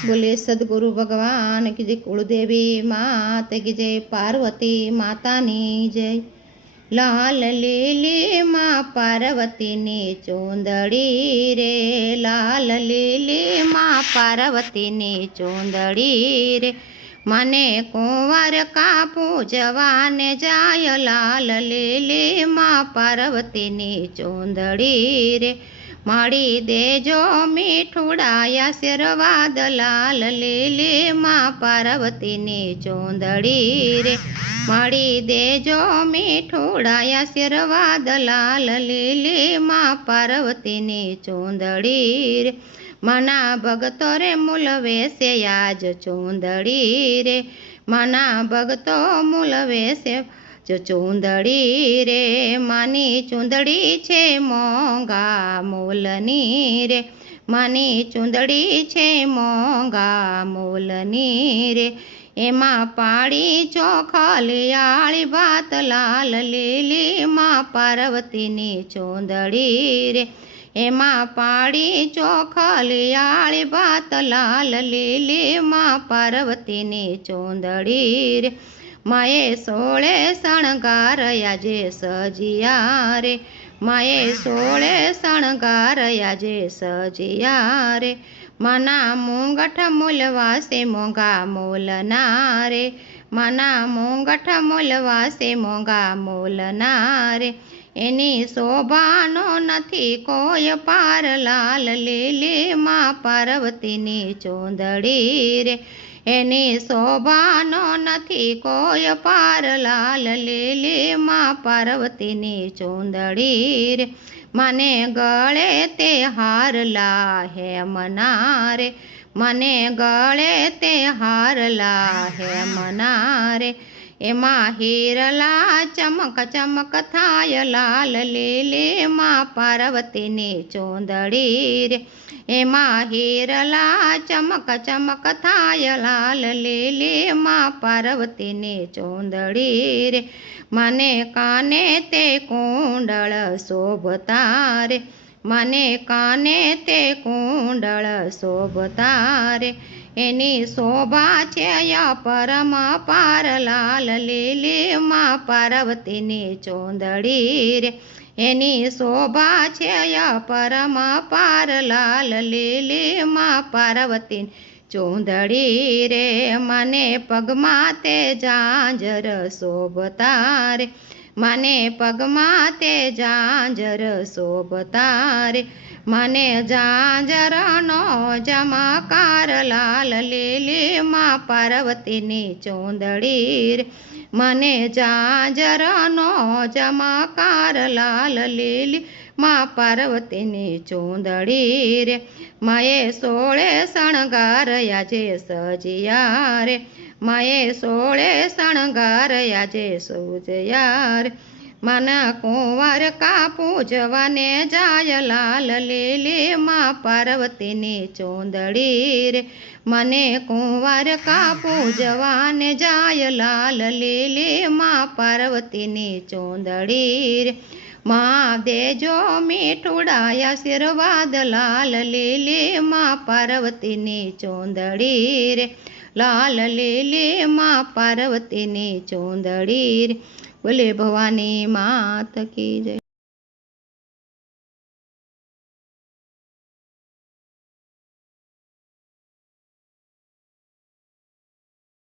बोले सदगुरु भगवान की जय, कुलदेवी मात की जय, पार्वती माता नी जय। लाल लीली माँ पार्वती नी चूंदड़ी रे, लाल लीली माँ पार्वती नी चूंदड़ी रे। मने कुंवर का पूजवाने जाय, लाल लीली माँ पार्वती नी चूंदड़ी रे। माड़ी देजो मीठुड़ाया आशीर्वाद, लाल लीली माँ पार्वती नी चूंदड़ी रे। माड़ी देजो मीठुड़ाया आशीर्वाद, लाल लीली माँ पार्वती नी चूंदड़ी रे। मना भगतो रे मूलवे से आज चूंदड़ी रे, मना भगतो मूलवे से चूंदड़ी रे। मानी चूंदड़ी छे मोंघा मूलनी रे, मानी चूंदड़ी छे मोंघा मूलनी रे। एमा पाड़ी चोखलियाळी भात, लाल लीली माँ पार्वती नी चूंदड़ी रे। एमा पाड़ी चोखलियाळी भात, लाल लीली माँ पार्वती नी चूंदड़ी रे। माए सोळे शणगार आजे सजिया रे, माए सोळे शणगार आजे सजिया रे। मना मुंगठ मूलवा से मोंघा मूलना रे, मना मुंगठ मूलवा से मोंघा मूलना रे। एनी शोभानो नथी कोई पार, लाल लीली माँ पार्वती नी चूंदड़ी रे। एनी शोभानो नथी कोई पार, लाल लीली माँ पार्वती नी चूंदड़ी रे। मने गळे ते हार लाहे मना रे, मने गळे ते हार लाहे मना रे। एमा हीरला चमक चमक थाय, लाल लीली माँ पार्वती नी चूंदड़ी रे। एमा हीरला चमक चमक थाय, लाल लीली माँ पार्वती नी चूंदड़ी रे। मने काने ते कुंडल शोभता रे, मने काने ते कुंडल शोभता रे। एनी शोभा छे परम पार, लाल लीली माँ पार्वती नी चूंदड़ी रे। एनी शोभा छे परम पार, लाल लीली माँ पार्वती चूंदड़ी रे। मने पगमा ते झांझर शोभता रे, मने पगमा ते झांझर शोभता रे। मने झांझर नो जमाकार, लाल लीली माँ पार्वती नी चूंदड़ी रे। मने झांझर नो जमाकार, लाल लीली माँ पार्वती नी चूंदड़ी रे। माए सोळे शणगार आजे सजिया रे, माए सोळे शणगार आजे सजिया रे। मना कुंवर का पूजवाने जाय, लाल लीली माँ पार्वती नी चूंदड़ी रे। मने कुंवर का पूजवाने जाय, लाल लीली माँ पार्वती नी चूंदड़ी रे। माँ देजो मीठुड़ाया आशीर्वाद, लाल लीली माँ पार्वती नी चूंदड़ी रे, लाल लीली माँ पार्वती नी चूंदड़ी रे। बोले भवानी मात की जय।